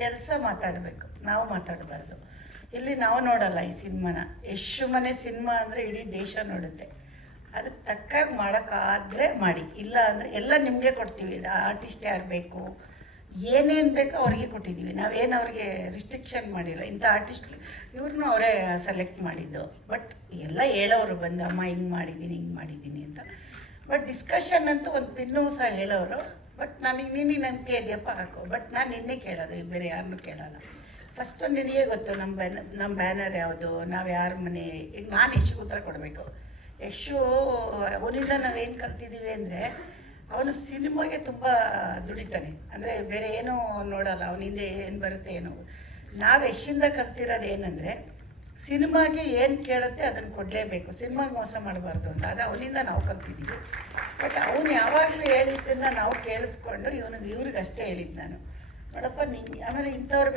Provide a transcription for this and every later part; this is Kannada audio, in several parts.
ಕೆಲಸ ಮಾತಾಡಬೇಕು, ನಾವು ಮಾತಾಡಬಾರ್ದು. ಇಲ್ಲಿ ನಾವು ನೋಡಲ್ಲ ಈ ಸಿನಿಮಾನ. ಯಶ್ ಮನೆ ಸಿನಿಮಾ ಅಂದರೆ ಇಡೀ ದೇಶ ನೋಡುತ್ತೆ. ಅದಕ್ಕೆ ತಕ್ಕಾಗಿ ಮಾಡೋಕ್ಕಾದರೆ ಮಾಡಿ, ಇಲ್ಲ ಅಂದರೆ ಎಲ್ಲ ನಿಮಗೆ ಕೊಡ್ತೀವಿ. ಆರ್ಟಿಸ್ಟ್ ಯಾರು ಬೇಕು, ಏನೇನು ಬೇಕೋ ಅವ್ರಿಗೆ ಕೊಟ್ಟಿದ್ದೀವಿ. ನಾವೇನು ಅವ್ರಿಗೆ ರಿಸ್ಟ್ರಿಕ್ಷನ್ ಮಾಡಿಲ್ಲ. ಇಂಥ ಆರ್ಟಿಸ್ಟ್ ಇವ್ರನ್ನೂ ಅವರೇ ಸೆಲೆಕ್ಟ್ ಮಾಡಿದ್ದು. ಬಟ್ ಎಲ್ಲ ಹೇಳೋರು ಬಂದು, ಅಮ್ಮ ಹಿಂಗೆ ಮಾಡಿದ್ದೀನಿ ಅಂತ. ಬಟ್ ಡಿಸ್ಕಷನ್ ಅಂತೂ ಒಂದು ಪಿನ್ನೂ ಸಹ ಹೇಳೋರು. ಬಟ್ ನನಗೆ ನಂಬಿಕೆ ಇದೆಯಪ್ಪ ಹಾಕೋ. ಬಟ್ ನಾನು ನಿನ್ನೆ ಕೇಳೋದು, ಈಗ ಬೇರೆ ಯಾರನ್ನೂ ಕೇಳೋಲ್ಲ. ಫಸ್ಟು ನಿನಗೆ ಗೊತ್ತು ನಮ್ಮ ಬ್ಯಾನರ್ ಯಾವುದು, ನಾವು ಯಾರ ಮನೆ. ಈಗ ನಾನು ಯಶ್ಗೆ ಉತ್ತರ ಕೊಡಬೇಕು. ಯಶು ಅವನಿಂದ ನಾವೇನು ಕಲ್ತಿದ್ದೀವಿ ಅಂದರೆ, ಅವನು ಸಿನಿಮಾಗೆ ತುಂಬ ದುಡಿತಾನೆ. ಅಂದರೆ ಬೇರೆ ಏನೂ ನೋಡಲ್ಲ, ಅವನಿಂದ ಏನು ಬರುತ್ತೆ ಏನೋ. ನಾವು ಯಶಿಂದ ಕಲ್ತಿರೋದು ಏನಂದರೆ, ಸಿನಿಮಾಗೆ ಏನು ಕೇಳುತ್ತೆ ಅದನ್ನು ಕೊಡಲೇಬೇಕು, ಸಿನಿಮಾಗೆ ಮೋಸ ಮಾಡಬಾರ್ದು ಅಂತ. ಅದು ಅವನಿಂದ ನಾವು ಕಲ್ತಿದ್ದೀವಿ. ಬಟ್ ಅವನು ಯಾವಾಗಲೂ ಹೇಳಿದ್ದನ್ನು ನಾವು ಕೇಳಿಸ್ಕೊಂಡು ಇವ್ರಿಗೆ ಅಷ್ಟೇ ಹೇಳಿದ್ದು ನಾನು. ನೋಡಪ್ಪ ನಿಂಗೆ ಆಮೇಲೆ ಇಂಥವ್ರು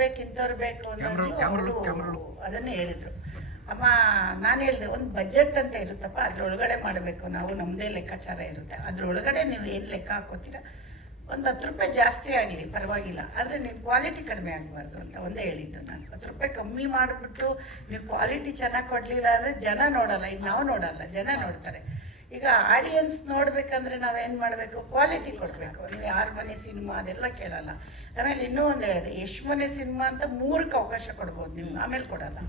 ಬೇಕು ಅನ್ನೋದು ಅದನ್ನೇ ಹೇಳಿದರು. ಅಮ್ಮ ನಾನು ಹೇಳಿದೆ, ಒಂದು ಬಜೆಟ್ ಅಂತ ಇರುತ್ತಪ್ಪ, ಅದರೊಳಗಡೆ ಮಾಡಬೇಕು ನಾವು, ನಮ್ಮದೇ ಲೆಕ್ಕಾಚಾರ ಇರುತ್ತೆ. ಅದರೊಳಗಡೆ ನೀವು ಏನು ಲೆಕ್ಕ ಹಾಕೋತೀರ, ಒಂದು 10 ರೂಪಾಯಿ ಜಾಸ್ತಿ ಆಗಲಿ ಪರವಾಗಿಲ್ಲ, ಆದರೆ ನೀವು ಕ್ವಾಲಿಟಿ ಕಡಿಮೆ ಆಗಬಾರ್ದು ಅಂತ ಒಂದೇ ಹೇಳಿದ್ದು ನಾನು. 10 ರೂಪಾಯಿ ಕಮ್ಮಿ ಮಾಡಿಬಿಟ್ಟು ನೀವು ಕ್ವಾಲಿಟಿ ಚೆನ್ನಾಗಿ ಕೊಡಲಿಲ್ಲ ಅಂದರೆ ಜನ ನೋಡಲ್ಲ. ಈಗ ನಾವು ನೋಡಲ್ಲ, ಜನ ನೋಡ್ತಾರೆ. ಈಗ ಆಡಿಯನ್ಸ್ ನೋಡಬೇಕಂದ್ರೆ ನಾವೇನು ಮಾಡಬೇಕು, ಕ್ವಾಲಿಟಿ ಕೊಡಬೇಕು. ನೀವು ಯಾರ ಮನೆ ಸಿನಿಮಾ ಅದೆಲ್ಲ ಕೇಳಲ್ಲ. ಆಮೇಲೆ ಇನ್ನೂ ಒಂದು ಹೇಳಿದೆ, ಯಶ್ ಮನೆ ಸಿನಿಮಾ ಅಂತ 3ಕ್ಕೆ ಅವಕಾಶ ಕೊಡ್ಬೋದು ನೀವು, ಆಮೇಲೆ ಕೊಡಲ್ಲ.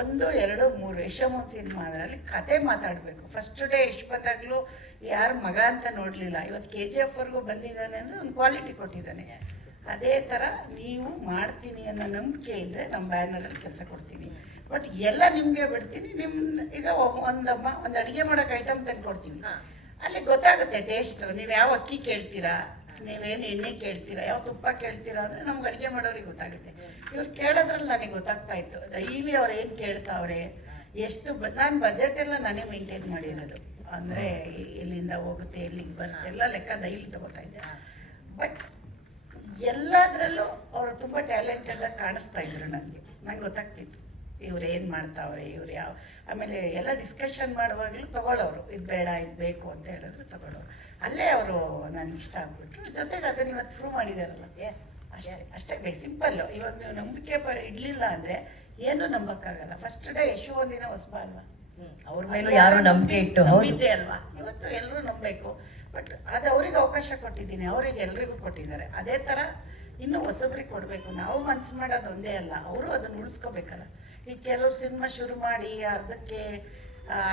1, 2, 3 ಯಶಮೋನ್ ಸಿನಿಮಾ ಅದರಲ್ಲಿ ಕತೆ ಮಾತಾಡಬೇಕು. ಫಸ್ಟ್ ಡೇ ಯಶ್ ಬಂದಾಗಲೂ ಯಾರು ಮಗ ಅಂತ ನೋಡಲಿಲ್ಲ. ಇವತ್ತು KGF ಬಂದಿದ್ದಾನೆ ಅಂದರೆ ಒಂದು ಕ್ವಾಲಿಟಿ ಕೊಟ್ಟಿದ್ದಾನೆ. ಅದೇ ಥರ ನೀವು ಮಾಡ್ತೀನಿ ಅನ್ನೋ ನಂಬಿಕೆ ಇದ್ದರೆ ನಮ್ಮ ಬ್ಯಾನರಲ್ಲಿ ಕೆಲಸ ಕೊಡ್ತೀನಿ. ಬಟ್ ಎಲ್ಲ ನಿಮಗೆ ಬಿಡ್ತೀನಿ. ಈಗ ಒಂದು ಅಡುಗೆ ಮಾಡೋಕೆ ಐಟಮ್ ತಂದು ಕೊಡ್ತೀವಿ, ಅಲ್ಲಿ ಗೊತ್ತಾಗುತ್ತೆ ಟೇಸ್ಟ್. ನೀವು ಯಾವ ಅಕ್ಕಿ ಕೇಳ್ತೀರಾ, ನೀವೇನು ಎಣ್ಣೆ ಕೇಳ್ತೀರಾ, ಯಾವ ತುಪ್ಪ ಕೇಳ್ತೀರಾ ಅಂದರೆ ನಮ್ಗೆ ಅಡುಗೆ ಮಾಡೋರಿಗೆ ಗೊತ್ತಾಗುತ್ತೆ. ಇವ್ರು ಕೇಳೋದ್ರಲ್ಲಿ ನನಗೆ ಗೊತ್ತಾಗ್ತಾ ಇತ್ತು. ಡೈಲಿ ಅವ್ರು ಏನು ಕೇಳ್ತಾವ್ರೆ, ಎಷ್ಟು ನಾನು ಬಜೆಟ್ ಎಲ್ಲ ನಾನೇ ಮೇಂಟೈನ್ ಮಾಡಿರೋದು. ಅಂದರೆ ಎಲ್ಲಿಂದ ಹೋಗುತ್ತೆ, ಎಲ್ಲಿಗೆ ಬರುತ್ತೆ ಎಲ್ಲ ಲೆಕ್ಕ ಡೈಲಿ ತಗೋತಾ ಇದ್ದೆ. ಬಟ್ ಎಲ್ಲದರಲ್ಲೂ ಅವರು ತುಂಬ ಟ್ಯಾಲೆಂಟೆಲ್ಲ ಕಾಣಿಸ್ತಾ ಇದ್ರು ನನಗೆ ಗೊತ್ತಾಗ್ತಿತ್ತು ಇವ್ರು ಏನು ಮಾಡ್ತಾವ್ರೆ, ಇವ್ರು ಯಾವ. ಆಮೇಲೆ ಎಲ್ಲ ಡಿಸ್ಕಷನ್ ಮಾಡುವಾಗಲೂ ತೊಗೊಳ್ಳೋರು, ಇದು ಬೇಡ ಇದು ಬೇಕು ಅಂತ ಹೇಳಿದ್ರು ತೊಗೊಳ್ಳೋರು. ಅಲ್ಲೇ ಅವರು ನನಗೆ ಇಷ್ಟ ಆಗ್ಬಿಟ್ರು. ಜೊತೆಗೆ ಅದನ್ನು ಇವತ್ತು ಪ್ರೂವ್ ಮಾಡಿದಾರಲ್ಲ. ಅಷ್ಟೇ ಸಿಂಪಲ್ಲು. ಇವಾಗ ನೀವು ನಂಬಿಕೆ ಇಡಲಿಲ್ಲ ಅಂದರೆ ಏನೂ ನಂಬಕ್ಕಾಗಲ್ಲ. ಫಸ್ಟ್ ಡೇ ಯಶು ಒಂದಿನ ಹೊಸಬ ಅಲ್ವಾ, ಅವ್ರ ಮೇಲೂ ಯಾರು ನಂಬಿಕೆ ಇಟ್ಟು ಇದ್ದೇ ಅಲ್ವಾ. ಇವತ್ತು ಎಲ್ಲರೂ ನಂಬಬೇಕು. ಬಟ್ ಅದು ಅವ್ರಿಗೆ ಅವಕಾಶ ಕೊಟ್ಟಿದ್ದೀನಿ, ಅವರಿಗೆ ಎಲ್ರಿಗೂ ಕೊಟ್ಟಿದ್ದಾರೆ. ಅದೇ ಥರ ಇನ್ನೂ ಹೊಸಬ್ರಿಗೆ ಕೊಡಬೇಕು. ನಾವು ಮನ್ಸು ಮಾಡೋದು ಒಂದೇ ಅಲ್ಲ, ಅವರು ಅದನ್ನು ಉಳಿಸ್ಕೋಬೇಕಲ್ಲ. ಈಗ ಕೆಲವರು ಸಿನಿಮಾ ಶುರು ಮಾಡಿ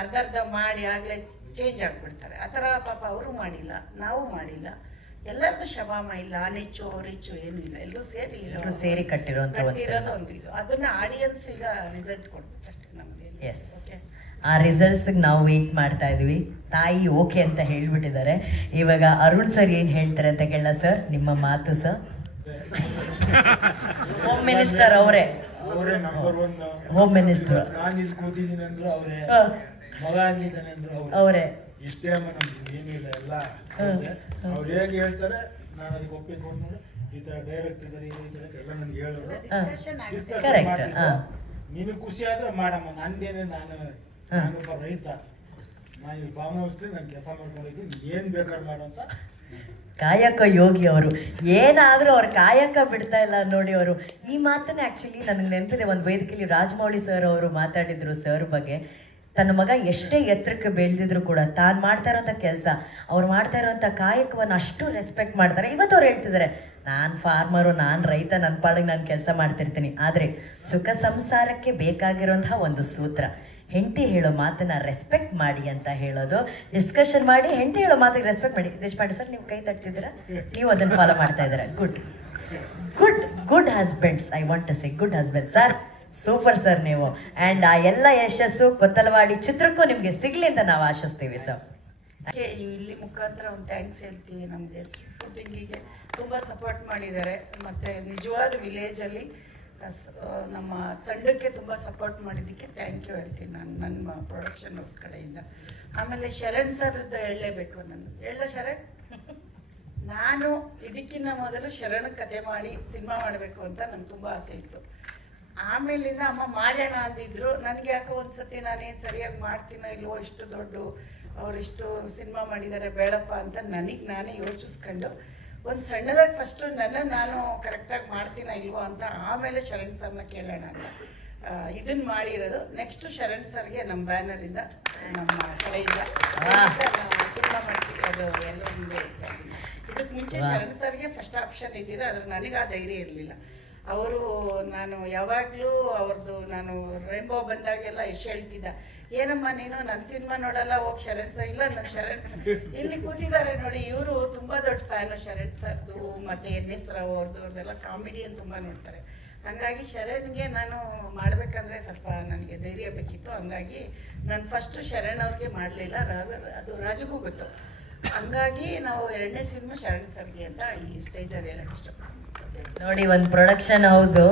ಅರ್ಧ ಮಾಡಿ ಆಗಲೇ ಚೇಂಜ್ ಆಗಿಬಿಡ್ತಾರೆ. ಆ ಥರ ಪಾಪ ಅವರು ಮಾಡಿಲ್ಲ, ನಾವು ಮಾಡಿಲ್ಲ. ಎಲ್ಲರದ್ದು ಶಬಾಮ ಇಲ್ಲ, ನೆಚ್ಚು ರಿಚ್ಚು ಏನೂ ಇಲ್ಲ, ಎಲ್ಲರೂ ಸೇರಿ ಕಟ್ಟಿರೋದು ಒಂದು ಇದು. ಅದನ್ನ ಆಡಿಯನ್ಸ್ ಈಗ ರಿಸಲ್ಟ್ ಕೊಡ್ಬೇಕು ಅಷ್ಟೇ ನಮಗೆ. ಎಸ್, ಆ ರಿಸಲ್ಟ್ಸ್ಗೆ ನಾವು ವೇಟ್ ಮಾಡ್ತಾ ಇದ್ವಿ. ತಾಯಿ ಓಕೆ ಅಂತ ಹೇಳ್ಬಿಟ್ಟಿದ್ದಾರೆ. ಇವಾಗ ಅರುಣ್ ಸರ್ ಏನು ಹೇಳ್ತಾರೆ ಅಂತ ಕೇಳ. ಸರ್ ನಿಮ್ಮ ಮಾತು ಸರ್. ಹೋಮ್ ಮಿನಿಸ್ಟರ್ ಅವರೇ ನಂಬರ್ 1 ಹೋಮ್ ಮಿನಿಸ್ಟರ್. ನಾನು ಇಲ್ಲಿ ಕೂತಿದ್ದೀನಿ ಅಂದ್ರೆ ಅವರೇ, ಮಗ ಅಂದಿದ್ದಾನೆ ಅಂದ್ರೆ ಅವರೇ. ಇಷ್ಟೇ ಅಮ್ಮ, ನಮ್ಗೆ ಏನಿಲ್ಲ ಎಲ್ಲ ಅವ್ರು ಹೇಗೆ ಹೇಳ್ತಾರೆ ನಾನು ಅದಕ್ಕೆ ಒಪ್ಪಿಕೊಂಡು ಈ ಥರ ಡೈರೆಕ್ಟ್ ಇದ್ದಾರೆ ಎಲ್ಲ ನನಗೆ ಹೇಳೋರು. ನೀನು ಖುಷಿ ಆದ್ರೆ ಮಾಡಮ್ಮ, ನಂದೇನೆ ನಾನೊಬ್ಬ ರೈತ, ನಾನು ಇಲ್ಲಿ ಫಾರ್ಮ್ ಹೌಸ್ ನಾನು ಕೆಲಸ ಮಾಡ್ಕೊಂಡಿದ್ದೀನಿ, ಏನು ಬೇಕಾದ್ರೆ ಮಾಡು ಅಂತ. ಕಾಯಕ ಯೋಗಿ ಅವರು, ಏನಾದರೂ ಅವ್ರು ಕಾಯಕ ಬಿಡ್ತಾ ಇಲ್ಲ ನೋಡಿ. ಅವರು ಈ ಮಾತನ್ನೇ ಆ್ಯಕ್ಚುಲಿ ನನಗೆ ನೆನಪಿದೆ, ಒಂದು ವೇದಿಕೆಯಲ್ಲಿ ರಾಜಮೌಳಿ ಸರ್ ಅವರು ಮಾತಾಡಿದ್ರು ಸರ್ ಬಗ್ಗೆ. ತನ್ನ ಮಗ ಎಷ್ಟೇ ಎತ್ತರಕ್ಕೆ ಬೆಳೆದಿದ್ರು ಕೂಡ ತಾನು ಮಾಡ್ತಾ ಇರೋಂಥ ಕೆಲಸ, ಅವ್ರು ಮಾಡ್ತಾ ಇರೋಂಥ ಕಾಯಕವನ್ನು ಅಷ್ಟು ರೆಸ್ಪೆಕ್ಟ್ ಮಾಡ್ತಾರೆ. ಇವತ್ತು ಅವ್ರು ಹೇಳ್ತಿದ್ದಾರೆ, ನಾನು ಫಾರ್ಮರು, ನಾನು ರೈತ, ನನ್ನ ಪಾಡಿಗೆ ನಾನು ಕೆಲಸ ಮಾಡ್ತಿರ್ತೀನಿ. ಆದರೆ ಸುಖ ಸಂಸಾರಕ್ಕೆ ಬೇಕಾಗಿರೋಂಥ ಒಂದು ಸೂತ್ರ, ಹೆಂಡತಿ ಹೇಳೋ ಮಾತನ್ನ ರೆಸ್ಪೆಕ್ಟ್ ಮಾಡಿ ಅಂತ ಹೇಳೋದು. ಡಿಸ್ಕಷನ್ ಮಾಡಿ ಹೆಂಡತಿ ಹೇಳೋ ಮಾತಿಗೆ ರೆಸ್ಪೆಕ್ಟ್ ಮಾಡಿ. ದೇಶಪಾಂಡೆ ಸರ್ ನೀವು ಕೈ ತಟ್ತಿದ್ದೀರಾ, ನೀವು ಅದನ್ನು ಫಾಲೋ ಮಾಡ್ತಾ ಇದ್ದೀರಾ. Good husbands, I want to say good husband sir. Super sir ನೀವು. ಆ್ಯಂಡ್ ಆ ಎಲ್ಲ ಯಶಸ್ಸು ಕೊತ್ತಲವಾಡಿ ಚಿತ್ರಕ್ಕೂ ನಿಮಗೆ ಸಿಗಲಿ ಅಂತ ನಾವು ಆಶಿಸ್ತೀವಿ ಸರ್. ಇಲ್ಲಿ ಮುಖಾಂತರ ಒಂದು ಥ್ಯಾಂಕ್ಸ್ ಹೇಳ್ತೀವಿ. ನಮಗೆ ಶೂಟಿಂಗಿಗೆ ತುಂಬ ಸಪೋರ್ಟ್ ಮಾಡಿದ್ದಾರೆ. ಮತ್ತು ನಿಜವಾದ ವಿಲೇಜಲ್ಲಿ ನಮ್ಮ ತಂಡಕ್ಕೆ ತುಂಬ ಸಪೋರ್ಟ್ ಮಾಡಿದ್ದಕ್ಕೆ ಥ್ಯಾಂಕ್ ಯು ಹೇಳ್ತೀನಿ ನಾನು ನನ್ನ ಪ್ರೊಡಕ್ಷನ್ ಹೌಸ್ ಕಡೆಯಿಂದ. ಆಮೇಲೆ ಶರಣ್ ಸರ್ದು ಹೇಳಲೇಬೇಕು. ನಾನು ಶರಣ್, ನಾನು ಇದಕ್ಕಿಂತ ಮೊದಲು ಶರಣ್ ಕತೆ ಮಾಡಿ ಸಿನಿಮಾ ಮಾಡಬೇಕು ಅಂತ ನಂಗೆ ತುಂಬ ಆಸೆ ಇತ್ತು. ಆಮೇಲಿಂದ ಅಮ್ಮ ಮಾಡೋಣ ಅಂದಿದ್ರು. ನನಗೆ ಯಾಕೋ ಒಂದ್ಸತಿ ನಾನೇನು ಸರಿಯಾಗಿ ಮಾಡ್ತೀನೋ ಇಲ್ವೋ, ಅವರಿಷ್ಟು ಸಿನಿಮಾ ಮಾಡಿದ್ದಾರೆ ಬೇಡಪ್ಪ ಅಂತ ನನಗೆ ನಾನೇ ಯೋಚಿಸ್ಕೊಂಡು ಒಂದು ಸಣ್ಣದಾಗಿ ಫಸ್ಟು ನಾನು ಕರೆಕ್ಟಾಗಿ ಮಾಡ್ತೀನ ಇಲ್ವೋ ಅಂತ ಆಮೇಲೆ ಶರಣ್ ಸರ್ನ ಕೇಳೋಣ ಅಂತ ಇದನ್ನು ಮಾಡಿರೋದು. ನೆಕ್ಸ್ಟು ಶರಣ್ ಸರ್ಗೆ ನಮ್ಮ ಬ್ಯಾನರಿಂದ ನಮ್ಮ ಕಡೆಯಿಂದ ಸಿನಿಮಾ ಮಾಡ್ತೀವಿ, ಅದು ಎಲ್ಲ ಮುಂದೆ ಇರ್ತಾ ಇದ್ದೀನಿ. ಇದಕ್ಕೆ ಮುಂಚೆ ಶರಣ್ ಸರ್ಗೆ ಫಸ್ಟ್ ಆಪ್ಷನ್ ಇದ್ದಿದ್ದು, ಆದರೆ ನನಗೆ ಆ ಧೈರ್ಯ ಇರಲಿಲ್ಲ. ಅವರು ನಾನು ಯಾವಾಗಲೂ ಅವ್ರದ್ದು ನಾನು ರೈನ್ಬೋ ಬಂದಾಗೆಲ್ಲ ಎಷ್ಟು ಹೇಳ್ತಿದ್ದ, ಏನಮ್ಮ ನೀನು ನನ್ನ ಸಿನಿಮಾ ನೋಡಲ್ಲ, ಹೋಗಿ ಶರಣ್ ಸರ್. ಇಲ್ಲ ನನ್ನ ಶರಣ್ ಇಲ್ಲಿ ಕೂತಿದ್ದಾರೆ ನೋಡಿ, ಇವರು ತುಂಬ ದೊಡ್ಡ ಫ್ಯಾನು ಶರಣ್ ಸರ್ದು ಮತ್ತು NS ರಾವ್ ಅವ್ರದ್ದೆಲ್ಲ ಕಾಮಿಡಿಯನ್ ತುಂಬ ನೋಡ್ತಾರೆ. ಹಂಗಾಗಿ ಶರಣ್ಗೆ ನಾನು ಮಾಡಬೇಕಂದ್ರೆ ಸ್ವಲ್ಪ ನನಗೆ ಧೈರ್ಯ ಬೇಕಿತ್ತು. ಹಂಗಾಗಿ ನಾನು ಫಸ್ಟು ಶರಣ್ ಅವ್ರಿಗೆ ಮಾಡಲಿಲ್ಲ, ಅದು ರಾಜಗೂ ಗೊತ್ತು. ಹಂಗಾಗಿ ನಾವು 2ನೇ ಸಿನಿಮಾ ಶರಣ್ ಸರ್ಗೆ ಅಂತ ಈ ಸ್ಟೇಜಲ್ಲಿ ಹೇಳಕ್ಕೆ ಇಷ್ಟಪಡ್ತೀನಿ. ನೋಡಿ, ಒಂದು ಪ್ರೊಡಕ್ಷನ್ ಹೌಸು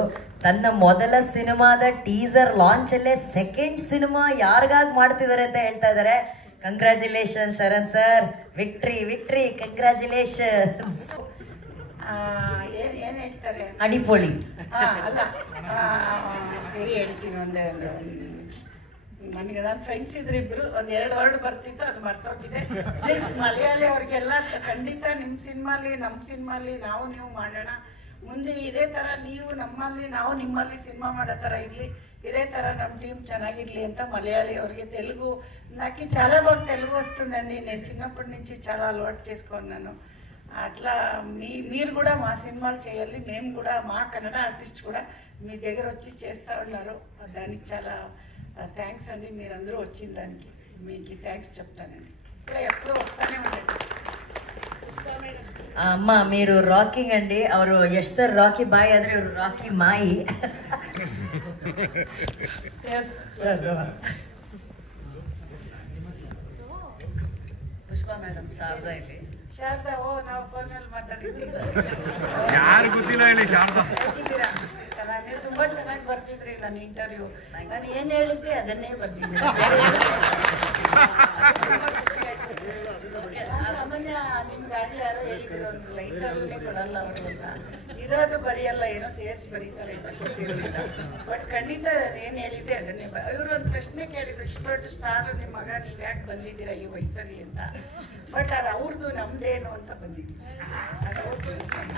ತನ್ನ ಮೊದಲ ಸಿನಿಮಾದ ಟೀಸರ್ ಲಾಂಚ್ ಅಲ್ಲೇ ಸೆಕೆಂಡ್ ಸಿನಿಮಾ ಯಾರಿಗಾಗಿ ಮಾಡ್ತಿದ್ದಾರೆ ಅಂತ ಹೇಳ್ತಾ ಇದ್ದಾರೆ. Congratulation Sharan sir, victory victory, congratulations. ಏನು ಹೇಳ್ತಾರೆ, ಅಡಿಪೊಳಿ. ಅಲ್ಲ ಬೇರೆ ಹೇಳ್ತೀನಿ. ಒಂದು ನನಗೆ ನನ್ನ ಫ್ರೆಂಡ್ಸ್ ಇದ್ರು ಇಬ್ರು, ಒಂದು 2 ವರ್ಡ್ ಬರ್ತಿತ್ತು, ಅದು ಮರ್ತೋಗಿದೆ. ಪ್ಲೀಸ್ ಮಲಯಾಳಿ ಅವ್ರಿಗೆಲ್ಲ ಖಂಡಿತ ನಿಮ್ಮ ಸಿನಿಮಾಲಿ ನಮ್ಮ ಸಿನಿಮಾಲಿ ನಾವು ನೀವು ಮಾಡೋಣ. ಮುಂದೆ ಇದೇ ಥರ ನೀವು నమ్మಲ್ಲಿ ನಾವು ನಿಮ್ಮಲ್ಲಿ ಸಿನಿಮಾ ಮಾಡೋ ಥರ ఇర్లి, ఇదే ಥర ನಮ್ಮ టీం ಚೆನ್ನಾగిర్లి ಅಂತ మలయాళీ ಅವ್ರಿಗೆ. తెలుగు నాకు చాలా బాగా తెలుగు వస్తుందండి, నేను చిన్నప్పటి నుంచి చాలా అలవాటు చేసుకున్నాను. అట్లా మీరు కూడా మా సినిమాలు చేయాలి, మేము కూడా మా కన్నడ ఆర్టిస్ట్ కూడా మీ దగ్గర వచ్చి చేస్తూ ఉన్నారు. దానికి చాలా థ్యాంక్స్ అండి, మీరందరూ వచ్చిన దానికి మీకు థ్యాంక్స్ చెప్తానండి. ఇక్కడ ఎప్పుడూ వస్తూనే ఉండండి. అమ్మ మీరు రాకింగ్ అండి, ಅವರು ಯಶ್ ಸರ್ ರಾಕಿ ಬಾಯಿ ಆದರೆ ಇವರು ರಾಕಿ ಮಾಯಿ. ಪುಷ್ಪಾ ಮೇಡಮ್, ಶಾರದಾ ಇಲ್ಲಿ. ಶಾರದಾ, ನಾವು ಫೋನಲ್ಲಿ ಮಾತಾಡಿದ್ದೀವಿ. ಯಾರು ಗೊತ್ತಿಲ್ಲ ಹೇಳಿ ಶಾರದಾ. ಹೇಗಿದ್ದೀರಾ? ನೀವು ತುಂಬ ಚೆನ್ನಾಗಿ ಬರ್ತಿದ್ರಿ ನನ್ನ ಇಂಟರ್ವ್ಯೂ. ನಾನು ಏನು ಹೇಳಿದ್ದೆ ಅದನ್ನೇ ಬರ್ತಿದ್ದೆ. ಸಾಮಾನ್ಯ ನಿಮ್ಮ ಗಾಡಿ ಯಾರೋ ಹೇಳಿದ್ರು, ಒಂದು ಲೈಟರ್ನೇ ಕೊಡಲ್ಲ ಅವರು ಅಂತ. ಇರೋದು ಬರೆಯಲ್ಲ, ಏನೋ ಸೇರಿಸಿ ಬರೀತಾರೆ ಅಂತ ಗೊತ್ತಿರಲಿಲ್ಲ. ಬಟ್ ಖಂಡಿತ ಏನು ಹೇಳಿದ್ದೆ ಅದನ್ನೇ. ಇವರು ಒಂದು ಪ್ರಶ್ನೆ ಕೇಳಿದ್ರು, ಇಷ್ಟು ದೊಡ್ಡ ಸ್ಟಾರ್ ನಿಮ್ಮ ಮಗ, ನೀವು ಯಾಕೆ ಬಂದಿದ್ದೀರಾ ಈ ವಯಸ್ಸಲ್ಲಿ ಅಂತ. ಬಟ್ ಅದು ಅವ್ರದ್ದು ನಮ್ದೇನು ಅಂತ ಬಂದಿದ್ವಿ. ಅದು ಅವ್ರದ್ದು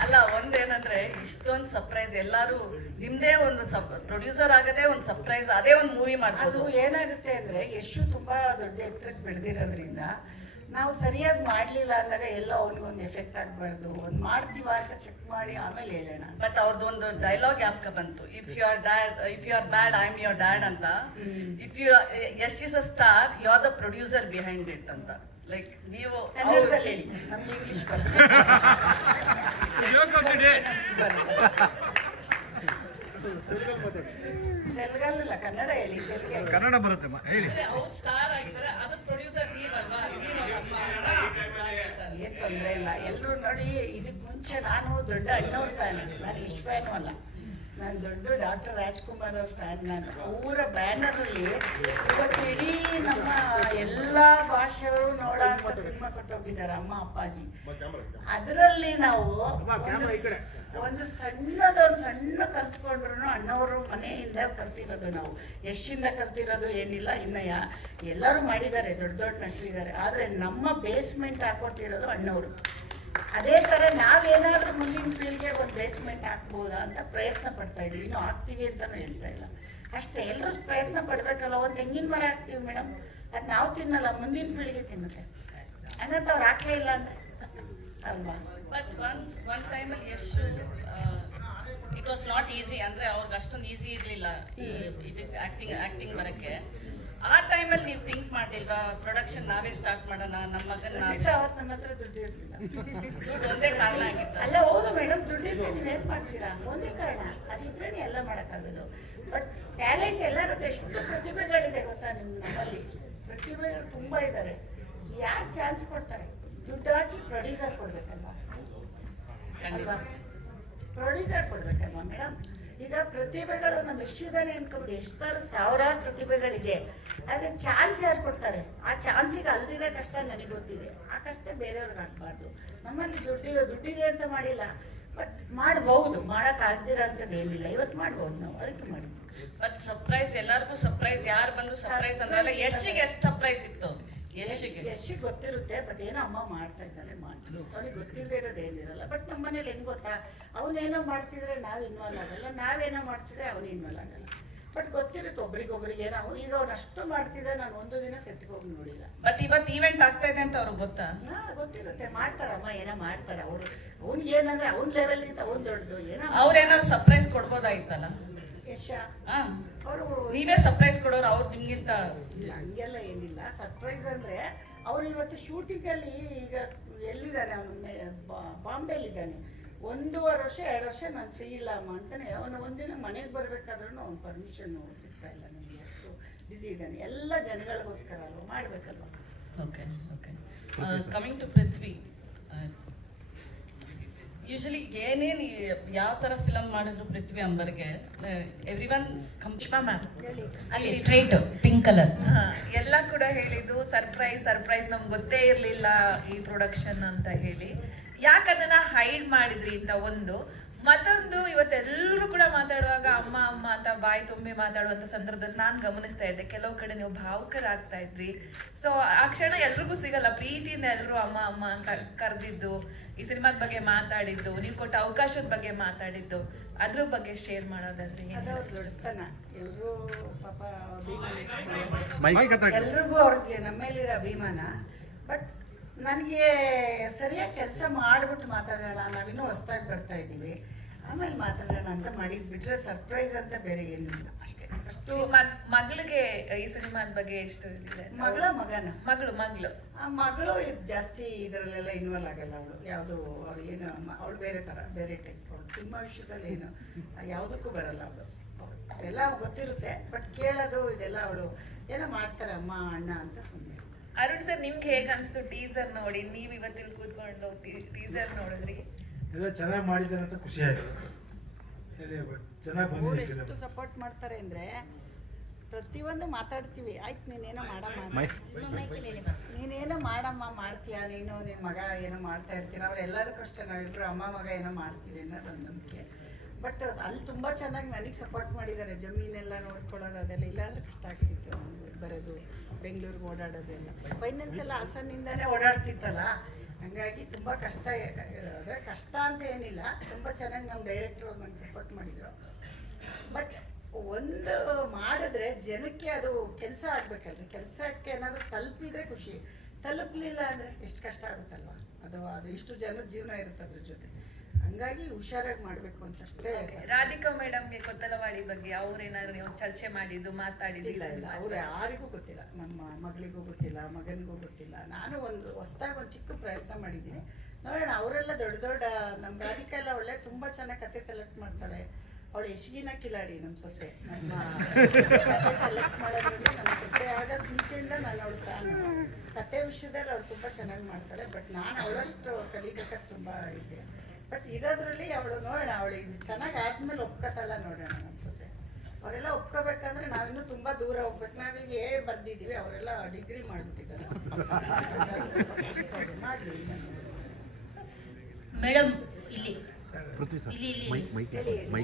ಅಲ್ಲ. ಒಂದೇನಂದ್ರೆ ಇಷ್ಟೊಂದು ಸರ್ಪ್ರೈಸ್, ಎಲ್ಲರೂ ನಿಮ್ದೇ ಒಂದು ಪ್ರೊಡ್ಯೂಸರ್ ಆಗದೆ ಒಂದು ಸರ್ಪ್ರೈಸ್, ಅದೇ ಒಂದು ಮೂವಿ ಮಾಡ್ಬೋದು. ಅದು ಏನಾಗುತ್ತೆ ಅಂದ್ರೆ, ಎಷ್ಟು ತುಂಬಾ ದೊಡ್ಡ ಎತ್ತರಕ್ಕೆ ಬೆಳೆದಿರೋದ್ರಿಂದ ನಾವು ಸರಿಯಾಗಿ ಮಾಡಲಿಲ್ಲ ಅಂದಾಗ ಎಲ್ಲ ಅವನಿಗೊಂದು ಎಫೆಕ್ಟ್ ಆಗಬಾರ್ದು. ಒಂದು ಮಾಡ್ತೀವ ಅಂತ ಚೆಕ್ ಮಾಡಿ ಆಮೇಲೆ ಹೇಳೋಣ. ಬಟ್ ಅವ್ರದ್ದು ಒಂದು ಡೈಲಾಗ್ ಯಾಕೆ ಬಂತು, if you are bad I am your dad ಅಂತ. If you Yash is a star, you are the producer behind it ಅಂತ. ಲೈಕ್ ನೀವು ಕನ್ನಡದಲ್ಲಿ ಹೇಳಿ, ನಮ್ಗೆ ಇಂಗ್ಲಿಷ್ ತೆಲುಗಲ್ಲ, ಕನ್ನಡ ಹೇಳಿ. ಕನ್ನಡ ಬರುತ್ತೆ ಹೇಳಿ. ಅವ್ರು ಸ್ಟಾರ್ ಆಗಿದ್ದಾರೆ, ಅದು ಪ್ರೊಡ್ಯೂಸರ್ ನೀವಲ್ವಾ, ಏನ್ ತೊಂದರೆ ಇಲ್ಲ. ಎಲ್ಲರೂ ನೋಡಿ, ಇದಕ್ಕೆ ಮುಂಚೆ ನಾನು ದೊಡ್ಡ ಅಣ್ಣವ್ರ ಫ್ಯಾನ್, ನಾನು ಇಷ್ಟು ಫ್ಯಾನು ಅಲ್ಲ, ನಾನು ದೊಡ್ಡ ಡಾಕ್ಟರ್ ರಾಜ್ಕುಮಾರ್ ಅವ್ರ ಫ್ಯಾನ್. ನಾನು ಅವರ ಬ್ಯಾನರಲ್ಲಿ ಇವತ್ತು ಇಡೀ ನಮ್ಮ ಎಲ್ಲ ಭಾಷೆಯವರು ನೋಡೋ ಅಂತ ಸಿನಿಮಾ ಕೊಟ್ಟೋಗಿದ್ದಾರೆ, ಅಮ್ಮ ಅಪ್ಪಾಜಿ. ಅದರಲ್ಲಿ ನಾವು ಒಂದು ಸಣ್ಣ ಕಲ್ತ್ಕೊಂಡ್ರು ಅಣ್ಣವರು ಮನೆಯಿಂದ ಕಲ್ತಿರೋದು, ನಾವು ಎಷ್ಟಿಂದ ಕಲ್ತಿರೋದು ಏನಿಲ್ಲ. ಇನ್ನು ಎಲ್ಲರೂ ಮಾಡಿದ್ದಾರೆ, ದೊಡ್ಡ ದೊಡ್ಡ ನಟರಿದ್ದಾರೆ. ಆದರೆ ನಮ್ಮ ಬೇಸ್ಮೆಂಟ್ ಹಾಕೊಟ್ಟಿರೋದು ಅಣ್ಣವರು. ಅದೇ ಥರ ನಾವೇನಾದರೂ ಮುಂದಿನ ಪೀಳಿಗೆಗೆ ಒಂದು ಬೇಸ್ಮೆಂಟ್ ಹಾಕ್ಬೋದಾ ಅಂತ ಪ್ರಯತ್ನ ಪಡ್ತಾ ಇದ್ದೀವಿ. ಇನ್ನೂ ಹಾಕ್ತೀವಿ ಅಂತಲೂ ಹೇಳ್ತಾ ಇಲ್ಲ ಅಷ್ಟೇ. ಎಲ್ಲರೂ ಪ್ರಯತ್ನ ಪಡಬೇಕಲ್ಲ. ಒಂದು ತೆಂಗಿನ ಮರ ಹಾಕ್ತೀವಿ ಮೇಡಮ್, ಅದು ನಾವು ತಿನ್ನಲ್ಲ, ಮುಂದಿನ ಪೀಳಿಗೆ ತಿನ್ನುತ್ತೆ. ಹಂಗಂತ ಅವ್ರು ಹಾಕಲೇ ಇಲ್ಲ ಅಂದರೆ ಅಲ್ವಾ. ಬಟ್ ಒನ್ ಟೈಮಲ್ಲಿ ಎಷ್ಟು ಇಟ್ ವಾಸ್ ನಾಟ್ ಈಸಿ, ಅಂದರೆ ಅವ್ರಿಗೆ ಅಷ್ಟೊಂದು ಈಸಿ ಇರಲಿಲ್ಲ ಇದಕ್ಕೆ ಆ್ಯಕ್ಟಿಂಗ್ ಬರೋಕ್ಕೆ. ಆ ಟೈಮಲ್ಲಿ ನೀವು ಥಿಂಕ್ ಮಾಡಿಲ್ವಾ, ಪ್ರೊಡಕ್ಷನ್ ನಾವೇ ಸ್ಟಾರ್ಟ್ ಮಾಡೋಣ, ನಮ್ಮ ಮಗನ ಅವತ್ತು ನಮ್ಮ ಹತ್ರ ದುಡ್ಡು ಇರಲಿಲ್ಲ. ಒಂದೇ ಕಾರಣ ಆಗಿತ್ತು. ಅಲ್ಲ, ಹೌದು ಮೇಡಮ್, ದುಡ್ಡಿದ್ರೆ ನೀವೇನು ಮಾಡ್ತೀರಾ, ಒಂದೇ ಕಾರಣ. ಅದಿದ್ರೆ ಎಲ್ಲ ಮಾಡೋಕ್ಕಾಗೋದು. ಬಟ್ ಟ್ಯಾಲೆಂಟ್ ಎಲ್ಲರದ್ದು ಎಷ್ಟು ಪ್ರತಿಭೆಗಳಿದೆ ಗೊತ್ತಾ ನಮ್ಮಲ್ಲಿ. ಪ್ರತಿಭೆಗಳು ತುಂಬ ಇದ್ದಾರೆ. ಯಾರು ಚಾನ್ಸ್ ಕೊಡ್ತಾರೆ? ದುಡ್ಡು ಹಾಕಿ ಪ್ರೊಡ್ಯೂಸರ್ ಕೊಡ್ಬೇಕಲ್ವಾ, ಪ್ರೊಡ್ಯೂಸರ್ ಕೊಡ್ಬೇಕಲ್ವಾ ಮೇಡಮ್. ಈಗ ಪ್ರತಿಭೆಗಳು ನಮ್ಮ ಎಷ್ಟಿದ್ದಾನೆ ಅಂದ್ಕೊಂಡು, ಎಷ್ಟು ಸಾವಿರಾರು ಪ್ರತಿಭೆಗಳಿದೆ. ಆದರೆ ಚಾನ್ಸ್ ಯಾರು ಕೊಡ್ತಾರೆ? ಆ ಚಾನ್ಸಿಗೆ ಅಲ್ದಿರೋ ಕಷ್ಟ ನನಗೆ ಗೊತ್ತಿದೆ, ಆ ಕಷ್ಟ ಬೇರೆಯವ್ರಿಗೆ ಹಾಕ್ಬಾರ್ದು. ನಮ್ಮಲ್ಲಿ ದುಡ್ಡಿದೆ ಅಂತ ಮಾಡಿಲ್ಲ, ಬಟ್ ಮಾಡಬಹುದು, ಮಾಡೋಕ್ಕಾಗ್ದಿರೋ ಅಂಥದ್ದು ಏನಿಲ್ಲ. ಇವತ್ತು ಮಾಡ್ಬೋದು ನಾವು, ಅದಕ್ಕೆ ಮಾಡಿದ್ವಿ. ಬಟ್ ಸರ್ಪ್ರೈಸ್, ಎಲ್ಲರಿಗೂ ಸರ್ಪ್ರೈಸ್, ಯಾರು ಬಂದು ಸರ್ಪ್ರೈಸ್ ಅಂದ್ರಲ್ಲ. ಎಷ್ಟಿಗೆ ಎಷ್ಟು ಸರ್ಪ್ರೈಸ್ ಇತ್ತು, ಯಶ್ಗೆ ಗೊತ್ತಿರುತ್ತೆ, ಬಟ್ ಏನೋ ಅಮ್ಮ ಮಾಡ್ತಾ ಇದ್ದಾಳೆ ಮಾಡ್ತೀವಿ, ಅವ್ನಿಗೆ ಗೊತ್ತಿಲ್ಲದೆ ಇರೋದು ಏನಿರಲ್ಲ. ಬಟ್ ನಮ್ಮ ಮನೇಲಿ ಹೆಂಗ್ ಗೊತ್ತಾ, ಅವನೇನೋ ಮಾಡ್ತಿದ್ರೆ ನಾವು ಇನ್ವಾಲ್ವ್ ಆಗಲ್ಲ, ನಾವೇನೋ ಮಾಡ್ತಿದ್ರೆ ಅವನು ಇನ್ವಾಲ್ವ್ ಆಗಲ್ಲ. ಬಟ್ ಗೊತ್ತಿರುತ್ತೆ ಒಬ್ರಿಗೊಬ್ರಿಗೆ ಏನೋ. ಈಗ ಅವ್ನು ಅಷ್ಟು ಮಾಡ್ತಿದ್ದೆ, ನಾನು ಒಂದು ದಿನ ಸೆಟ್ಗೆ ಹೋಗಿ ನೋಡಿಲ್ಲ. ಬಟ್ ಇವತ್ತು ಈವೆಂಟ್ ಆಗ್ತಾ ಇದೆ ಅಂತ ಅವ್ರಿಗೆ ಗೊತ್ತಾ? ಗೊತ್ತಿರುತ್ತೆ, ಮಾಡ್ತಾರಮ್ಮ, ಏನೋ ಮಾಡ್ತಾರೆ ಅವರು. ಅವ್ನಿಗೆ ಏನಂದ್ರೆ ಅವ್ನ ಲೆವೆಲ್ ಇಂದ ಅವ್ನು ದೊಡ್ಡದು ಏನೋ. ಅವ್ರೇನಾದ್ರು ಸರ್ಪ್ರೈಸ್ ಕೊಡ್ಬೋದಾಯ್ತಲ್ಲ ಯಶ ಅವರು? ನೀವೇ ಸರ್ಪ್ರೈಸ್ ಕೊಡೋರು, ಅವ್ರು ನಿಮ್ಗಿಂತ ಹಂಗೆಲ್ಲ ಏನಿಲ್ಲ. ಸರ್ಪ್ರೈಸ್ ಅಂದ್ರೆ ಅವ್ರು ಇವತ್ತು ಶೂಟಿಂಗ್ ಅಲ್ಲಿ ಈಗ ಎಲ್ಲಿದ್ದಾನೆ, ಅವನು ಬಾಂಬೆಲಿದ್ದಾನೆ. 1.5 ವರ್ಷ 2 ವರ್ಷ ನಾನು ಫ್ರೀ ಇಲ್ಲ ಅಮ್ಮ ಅಂತಾನೆ. ಅವನು ಒಂದಿನ ಮನೆಗೆ ಬರ್ಬೇಕಾದ್ರೂ ಅವ್ನ ಪರ್ಮಿಷನ್ ಸಿಗ್ತಾ ಇಲ್ಲ ನನಗೆ, ಅಷ್ಟು ಬ್ಯುಸಿ ಇದ್ದಾನೆ. ಎಲ್ಲ ಜನಗಳಿಗೋಸ್ಕರ ಅಲ್ವ, ಮಾಡ್ಬೇಕಲ್ವ. Okay okay. Coming to Prithvi, usually ಏನೇನು ಯಾವ ಥರ ಫಿಲಮ್ ಮಾಡಿದ್ರು ಪೃಥ್ವಿ ಅಂಬರ್ಗೆ ಎವ್ರಿವನ್ ಮ್ಯಾಮ್ ಅಲ್ಲಿ ಸ್ಟ್ರೈಟ್ ಪಿಂಕ್ ಕಲರ್ ಎಲ್ಲ ಕೂಡ ಹೇಳಿದ್ದು ಸರ್ಪ್ರೈಸ್ ನಮ್ಗೆ ಗೊತ್ತೇ ಇರಲಿಲ್ಲ ಈ ಪ್ರೊಡಕ್ಷನ್ ಅಂತ ಹೇಳಿ. ಯಾಕದನ್ನ ಹೈಡ್ ಮಾಡಿದ್ರಿ ಅಂತ ಒಂದು. ಮತ್ತೊಂದು, ಇವತ್ತೆಲ್ಲರೂ ಕೂಡ ಮಾತಾಡುವಾಗ ಅಮ್ಮ ಅಮ್ಮ ಅಂತ ಬಾಯಿ ತುಂಬಿ ಮಾತಾಡುವಂಥ ಸಂದರ್ಭದಲ್ಲಿ ನಾನು ಗಮನಿಸ್ತಾ ಇದ್ದೆ, ಕೆಲವು ಕಡೆ ನೀವು ಭಾವುಕರಾಗ್ತಾ ಇದ್ರಿ. ಸೊ ಆ ಕ್ಷಣ ಎಲ್ರಿಗೂ ಸಿಗಲ್ಲ, ಪ್ರೀತಿಯಿಂದ ಎಲ್ಲರೂ ಅಮ್ಮ ಅಮ್ಮ ಅಂತ ಕರೆದಿದ್ದು, ಈ ಸಿನಿಮಾದ ಬಗ್ಗೆ ಮಾತಾಡಿದ್ದು, ನೀವು ಕೊಟ್ಟ ಅವಕಾಶದ ಬಗ್ಗೆ ಮಾತಾಡಿದ್ದು, ಅದ್ರ ಬಗ್ಗೆ ಶೇರ್ ಮಾಡೋದಾದ್ರೆ ದೊಡ್ಡತನ. ಎಲ್ರೂ ಪಾಪ ಎಲ್ರಿಗೂ ಅವ್ರಿಗೆ ನಮ್ಮ ಮೇಲಿರೋ ಅಭಿಮಾನ. ಬಟ್ ನನಗೆ ಸರಿಯಾಗಿ ಕೆಲಸ ಮಾಡಿಬಿಟ್ಟು ಮಾತಾಡೋಣ, ನಾವಿನ್ನೂ ಹೊಸದಾಗಿ ಬರ್ತಾ ಇದ್ದೀವಿ, ಆಮೇಲೆ ಮಾತಾಡೋಣ ಅಂತ ಮಾಡಿದ್ ಬಿಟ್ರೆ ಸರ್ಪ್ರೈಸ್ ಅಂತ ಬೇರೆ ಏನಿಲ್ಲ ಅಷ್ಟೇ. ಅಷ್ಟು ಮಗಳಿಗೆ ಈ ಸಿನಿಮಾದ ಬಗ್ಗೆ ಎಷ್ಟು ಇದೆ? ಮಗನ ಮಗಳು ಆ ಮಗಳು ಜಾಸ್ತಿ ಇದರಲ್ಲೆಲ್ಲ ಇನ್ವಾಲ್ವ್ ಆಗಲ್ಲ. ಅವಳು ಯಾವುದು ಏನು, ಅವಳು ಬೇರೆ ಥರ, ಬೇರೆ ಟೈಪ್. ಅವಳು ಸಿನಿಮಾ ವಿಷಯದಲ್ಲಿ ಏನು ಯಾವುದಕ್ಕೂ ಬರಲ್ಲ ಅವಳು. ಎಲ್ಲ ಗೊತ್ತಿರುತ್ತೆ, ಬಟ್ ಕೇಳೋದು ಇದೆಲ್ಲ ಅವಳು ಏನೋ ಮಾಡ್ತಾರೆ ಅಮ್ಮ ಅಣ್ಣ ಅಂತ ಸುಮ್ಮನೆ. ಅರುಣ್ ಸರ್, ನಿಮ್ಗೆ ಹೇಗೆ ಅನಿಸ್ತು ಟೀಸರ್ ನೋಡಿ? ನೀವು ಇವತ್ತಿಲ್ಲಿ ಕೂತ್ಕೊಂಡು ಟೀಸರ್ ನೋಡಿದ್ರಿ, ಎಲ್ಲ ಚೆನ್ನಾಗಿ ಮಾಡಿದ್ದಾರೆ ಅಂತ ಖುಷಿ ಆಯಿತು. ಚೆನ್ನಾಗಿ ಬಂದಿದೆ. ಎಷ್ಟು ಸಪೋರ್ಟ್ ಮಾಡ್ತಾರೆ ಅಂದರೆ ಪ್ರತಿಯೊಂದು ಮಾತಾಡ್ತೀವಿ, ಆಯ್ತು ನೀನೇನೋ ಮಾಡಮ್ಮ ಮಾಡ್ತೀಯಾ, ನೀನು ನಿನ್ನ ಮಗ ಏನೋ ಮಾಡ್ತಾ ಇರ್ತೀನಿ. ಅವರೆಲ್ಲದಕ್ಕೂ ಅಷ್ಟೇ, ನಾವಿಬ್ಬರು ಅಮ್ಮ ಮಗ ಏನೋ ಮಾಡ್ತೀವಿ ಅನ್ನೋದೊಂದು ನಂಬಿಕೆ. ಬಟ್ ಅಲ್ಲಿ ತುಂಬ ಚೆನ್ನಾಗಿ ನನಗೆ ಸಪೋರ್ಟ್ ಮಾಡಿದ್ದಾರೆ. ಜಮೀನೆಲ್ಲ ನೋಡ್ಕೊಳ್ಳೋದು ಅದೆಲ್ಲ, ಇಲ್ಲಾಂದ್ರೆ ಕಷ್ಟ ಆಗ್ತಿತ್ತು ಬರೋದು, ಬೆಂಗಳೂರಿಗೆ ಓಡಾಡೋದೆಲ್ಲ. ಫೈನಾನ್ಸ್ ಎಲ್ಲ ಹಾಸನಿಂದನೇ ಓಡಾಡ್ತಿತ್ತಲ್ಲ, ಹಂಗಾಗಿ ತುಂಬ ಕಷ್ಟ. ಅಂದರೆ ಕಷ್ಟ ಅಂತ ಏನಿಲ್ಲ, ತುಂಬ ಚೆನ್ನಾಗಿ ನಮ್ಮ ಡೈರೆಕ್ಟ್ರು ನಂಗೆ ಸಪೋರ್ಟ್ ಮಾಡಿದರು. ಬಟ್ ಒಂದು ಮಾಡಿದ್ರೆ ಜನಕ್ಕೆ ಅದು ಕೆಲಸ ಆಗಬೇಕಲ್ರಿ. ಕೆಲಸಕ್ಕೆ ಏನಾದರೂ ತಲುಪಿದ್ರೆ ಖುಷಿ, ತಲುಪಲಿಲ್ಲ ಅಂದರೆ ಎಷ್ಟು ಕಷ್ಟ ಆಗುತ್ತಲ್ವ. ಅದು ಇಷ್ಟು ಜನರ ಜೀವನ ಇರುತ್ತೆ ಅದ್ರ ಜೊತೆ. ಹಂಗಾಗಿ ಹುಷಾರಾಗಿ ಮಾಡಬೇಕು ಅಂತ ಅಷ್ಟೇ. ರಾಧಿಕಾ ಮೇಡಮ್ಗೆ ಕೊತ್ತಲವಾಡಿ ಬಗ್ಗೆ ಅವ್ರೇನಾದ್ರು ನೀವು ಚರ್ಚೆ ಮಾಡಿದ್ದು ಮಾತಾಡಿದ್ದಿಲ್ಲ? ಅವ್ರು ಯಾರಿಗೂ ಗೊತ್ತಿಲ್ಲ, ನಮ್ಮ ಮಗಳಿಗೂ ಗೊತ್ತಿಲ್ಲ, ಮಗನಿಗೂ ಗೊತ್ತಿಲ್ಲ. ನಾನು ಒಂದು ಹೊಸದಾಗಿ ಒಂದು ಚಿಕ್ಕ ಪ್ರಯತ್ನ ಮಾಡಿದ್ದೀನಿ, ನೋಡೋಣ. ಅವರೆಲ್ಲ ದೊಡ್ಡ ನಮ್ಮ ರಾಧಿಕಾ ಎಲ್ಲ ಒಳ್ಳೆ ತುಂಬ ಚೆನ್ನಾಗಿ ಕತೆ ಸೆಲೆಕ್ಟ್ ಮಾಡ್ತಾಳೆ. ಅವಳು ಯಶಗಿನ ಕಿಲಾಡಿ ನಮ್ಮ ಸೊಸೆ. ನಮ್ಮ ಕತೆ ಸೆಲೆಕ್ಟ್ ಮಾಡೋದ್ರಲ್ಲಿ ನಮ್ಮ ಸೊಸೆ ಆಗೋದು ಮುಂಚೆಯಿಂದ ನಾನು ಅವಳು ಫ್ಯಾನ್. ಕತೆ ವಿಷಯದಲ್ಲಿ ಅವಳು ತುಂಬ ಚೆನ್ನಾಗಿ ಮಾಡ್ತಾಳೆ. ಬಟ್ ನಾನು ಅವಳಷ್ಟು ಕಲಿಬೇಕಾದ್ರೆ ತುಂಬ ಇದೆ. ಬಟ್ ಇರೋದ್ರಲ್ಲಿ ಅವಳು ನೋಡೋಣ, ಅವಳು ಇದು ಚೆನ್ನಾಗಿ ಆದ್ಮೇಲೆ ಒಪ್ಕೋತಾಳ ನೋಡೋಣ ನಮ್ಮ ಸೊಸೆ. ಅವರೆಲ್ಲ ಒಪ್ಕೋಬೇಕಂದ್ರೆ ನಾವಿನ್ನೂ ತುಂಬ ದೂರ ಹೋಗ್ಬೇಕು. ನಾವೀಗ ಬರ್ದಿದ್ದೀವಿ, ಅವರೆಲ್ಲ ಡಿಗ್ರಿ ಮಾಡಿಬಿಟ್ಟಿದ್ದಾರೆ. ಮಾಡಲಿ ಮೇಡಮ್, ಇಲ್ಲಿ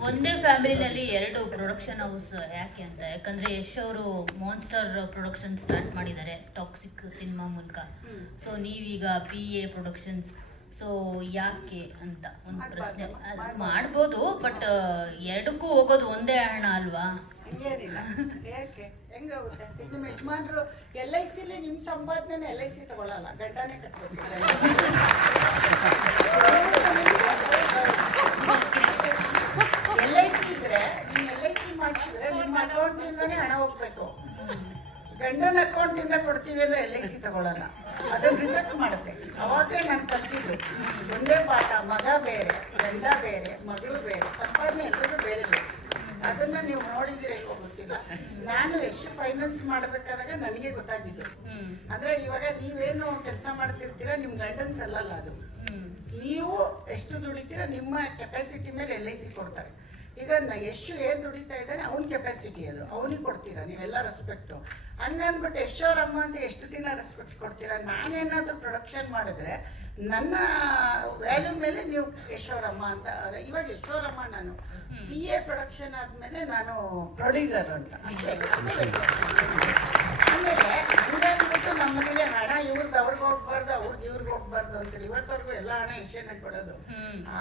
ಒಂದೇ ಫ್ಯಾಮಿಲಿನಲ್ಲಿ 2 ಪ್ರೊಡಕ್ಷನ್ ಹೌಸ್ ಯಾಕೆ ಅಂತ? ಯಾಕಂದ್ರೆ ಯಶ್ ಅವರು ಮಾನ್ಸ್ಟರ್ ಪ್ರೊಡಕ್ಷನ್ ಸ್ಟಾರ್ಟ್ ಮಾಡಿದ್ದಾರೆ ಟಾಕ್ಸಿಕ್ ಸಿನಿಮಾ ಮೂಲಕ. ಸೊ ನೀವೀಗ PA ಪ್ರೊಡಕ್ಷನ್ಸ್, ಸೊ ಯಾಕೆ ಅಂತ ಒಂದು ಪ್ರಶ್ನೆ. ಮಾಡ್ಬೋದು, ಬಟ್ 2ಕ್ಕೂ ಹೋಗೋದು ಒಂದೇ ಹಣ ಅಲ್ವಾ? ಹಂಗೇನಿಲ್ಲ, ಯಾಕೆ ಹೆಂಗಾಗುತ್ತೆ? ಈಗ ನಿಮ್ಮ ಯಜಮಾನ್ರು LICಲಿ ನಿಮ್ಮ ಸಂಪಾದನೆ LIC ತಗೊಳ್ಳಲ್ಲ, ಗಡ್ಡನೇ ಕಟ್ಕೊಳ್ತಾರೆ. LIC ಇದ್ರೆ ನೀವು LIC ಮಾಡಿಸಿದ್ರೆ ನಿಮ್ಮ ಅಕೌಂಟಿಂದನೇ ಹಣ ಹೋಗ್ಬೇಕು. ಗಂಡನ ಅಕೌಂಟಿಂದ ಕೊಡ್ತೀವಿ ಅಂದ್ರೆ LIC ತಗೊಳ್ಳಲ್ಲ, ಅದನ್ನ ರಿಸೆಕ್ಟ್ ಮಾಡುತ್ತೆ. ಅವಾಗಲೇ ನಾನು ಕಲ್ತಿದ್ದು ಒಂದೇ ಪಾಠ, ಮಗ ಬೇರೆ, ಗಂಡ ಬೇರೆ, ಮಗಳು ಬೇರೆ, ಸಂಪಾದನೆ ಎಲ್ಲರೂ ಬೇರೆ ಬೇರೆ. ಅದನ್ನ ನೀವು ನೋಡಿದ್ರೆ ಇಲ್ವೋ ಗೊತ್ತಿಲ್ಲ. ನಾನು ಎಷ್ಟು ಫೈನಾನ್ಸ್ ಮಾಡ್ಬೇಕಾದಾಗ ನನಗೆ ಗೊತ್ತಾಗಿದ್ದು. ಅಂದ್ರೆ ಇವಾಗ ನೀವೇನು ಕೆಲಸ ಮಾಡ್ತಿರ್ತೀರ, ನಿಮ್ ಗೈಡೆನ್ಸ್ ಅಲ್ಲಲ್ಲ ಅದು. ನೀವು ಎಷ್ಟು ದುಡಿತೀರಾ ನಿಮ್ಮ ಕೆಪಾಸಿಟಿ ಮೇಲೆ LIC ಕೊಡ್ತಾರೆ. ಈಗ ಎಷ್ಟು ಏನ್ ದುಡಿತಾ ಇದ್ದಾನೆ ಅವನ ಕೆಪಾಸಿಟಿ ಅದು, ಅವನಿಗೆ ಕೊಡ್ತೀರಾ ನೀವೆಲ್ಲ ರೆಸ್ಪೆಕ್ಟು. ಹಂಗಂದ್ಬಿಟ್ಟು ಯಶೋರಮ್ಮ ಅಂತ ಎಷ್ಟು ದಿನ ರೆಸ್ಪೆಕ್ಟ್ ಕೊಡ್ತೀರಾ? ನಾನೇನಾದ್ರೂ ಪ್ರೊಡಕ್ಷನ್ ಮಾಡಿದ್ರೆ ನನ್ನ ವ್ಯಾಲ್ಯೂ ಮೇಲೆ ನೀವು ಯಶೋರಮ್ಮ ಅಂತ. ಇವಾಗ ಯಶೋರಮ್ಮ ನಾನು PA ಪ್ರೊಡಕ್ಷನ್ ಆದ್ಮೇಲೆ ನಾನು ಪ್ರೊಡ್ಯೂಸರ್ ಅಂತ ಅಷ್ಟೇ. ಆಮೇಲೆ ಹಂಗಂದ್ಬಿಟ್ಟು ನಮ್ಮನೇಲಿ ಹಣ ಇವ್ರದ್ದು ಅವ್ರಿಗೆ ಹೋಗ್ಬಾರ್ದು, ಅವ್ರಿಗೆ ಇವ್ರಿಗೆ ಹೋಗ್ಬಾರ್ದು ಅಂತೇಳಿ ಇವತ್ತವರೆಗೂ ಎಲ್ಲ ಹಣ ಏಷ್ಯಾನೆಟ್ ಕೊಡೋದು.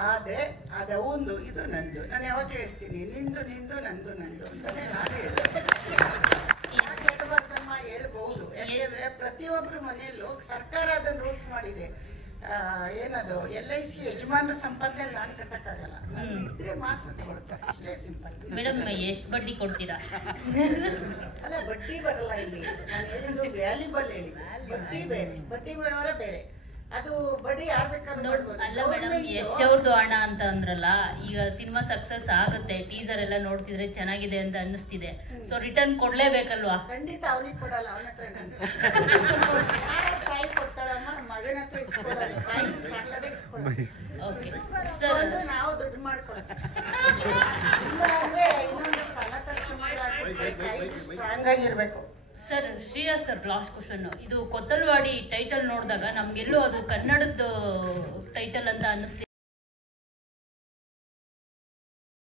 ಆದ್ರೆ ಅದು ಅವಂದು, ಇದು ನಂದು. ನಾನು ಯಾವತ್ತೂ ಹೇಳ್ತೀನಿ, ನಿಂದು ನಿಂದು, ನಂದು ನಂದು ಅಂತಾನೆ ನಾನು ಹೇಳ್ತೀನಿ. ಹೇಳ್ಬಾರ್ದಮ್ಮ, ಹೇಳ್ಬಹುದು. ಯಾಕೆಂದ್ರೆ ಪ್ರತಿಯೊಬ್ಬರು ಮನೆಯಲ್ಲೂ ಸರ್ಕಾರ ಅದನ್ನ ರೂಲ್ಸ್ ಮಾಡಿದೆ. ಏನದು LIC ಯಜಮಾನ್ರ ಸಂಪಾದನೆ ನಾನು ಕಟ್ಟಕ್ಕಾಗಲ್ಲ, ನಾನು ಇದ್ರೆ ಮಾತ್ರ ತಗೊಳ್ತಾರೆ, ಅಷ್ಟೇ ಸಿಂಪಲ್. ಮೇಡಮ್ ಎಷ್ಟು ಬಡ್ಡಿ ಕೊಡ್ತೀರಾ? ಅಲ್ಲ, ಬಡ್ಡಿ ಬರಲ್ಲ ಇಲ್ಲಿ. ನಾನು ಹೇಳಿದ್ದು ವ್ಯಾಲ್ಯೂಬಲ್ ಹೇಳಿ, ಬಡ್ಡಿ ಬೇರೆ, ಬಡ್ಡಿ ವ್ಯವಹಾರ ಬೇರೆ. ಅದು ಬಡ್ಡಿ ಯಾರು ಬೇಕಾದ್ರೂ ನೋಡ್ಬೋದು. ಅಲ್ಲ ಮೇಡಮ್, ಯಶ್ ಅವ್ರದ್ದು ಹಣ ಅಂತ ಅಂದ್ರಲ್ಲ, ಈಗ ಸಿನಿಮಾ ಸಕ್ಸಸ್ ಆಗುತ್ತೆ, ಟೀಸರ್ ಎಲ್ಲ ನೋಡ್ತಿದ್ರೆ ಚೆನ್ನಾಗಿದೆ ಅಂತ ಅನ್ನಿಸ್ತಿದೆ, ಸೊ ರಿಟರ್ನ್ ಕೊಡ್ಲೇಬೇಕಲ್ವಾ? ಖಂಡಿತ ಅವ್ರಿಗೆ ಕೊಡಲ್ಲ, ಅವನ ಹತ್ರ ತಾಯಿ ಕೊಡ್ತಾಳಮ್ಮ, ಮಗನ ಹತ್ರ ಇಸ್ಕೊಳ್ಳಲ್ಲ, ತಾಯಿ ಸಾಕಾದ್ರೆ ಇಸ್ಕೊಳ್ಳಲ್ಲ. ಓಕೆ ಇಸ್ಕೊಂಡು ನಾವು ದುಡ್ಡು ಮಾಡ್ಕೊಳ್ತೀವಿ. ಇಲ್ಲ ಅಂದ್ರೆ ಇನ್ನೊಂದಷ್ಟು ಹಣ ಖರ್ಚು ಮಾಡಿ ಸ್ಟ್ರಾಂಗ್ ಆಗಿರ್ಬೇಕು. Sir, Shreyas sir, last question. ಇದು ಕೊತ್ತಲ್ವಾಡಿ ಟೈಟಲ್ ನೋಡಿದಾಗ ನಮ್ಗೆಲ್ಲೂ ಅದು ಕನ್ನಡದ ಟೈಟಲ್ ಅಂತ ಅನ್ನಿಸ್ತಿದೆ.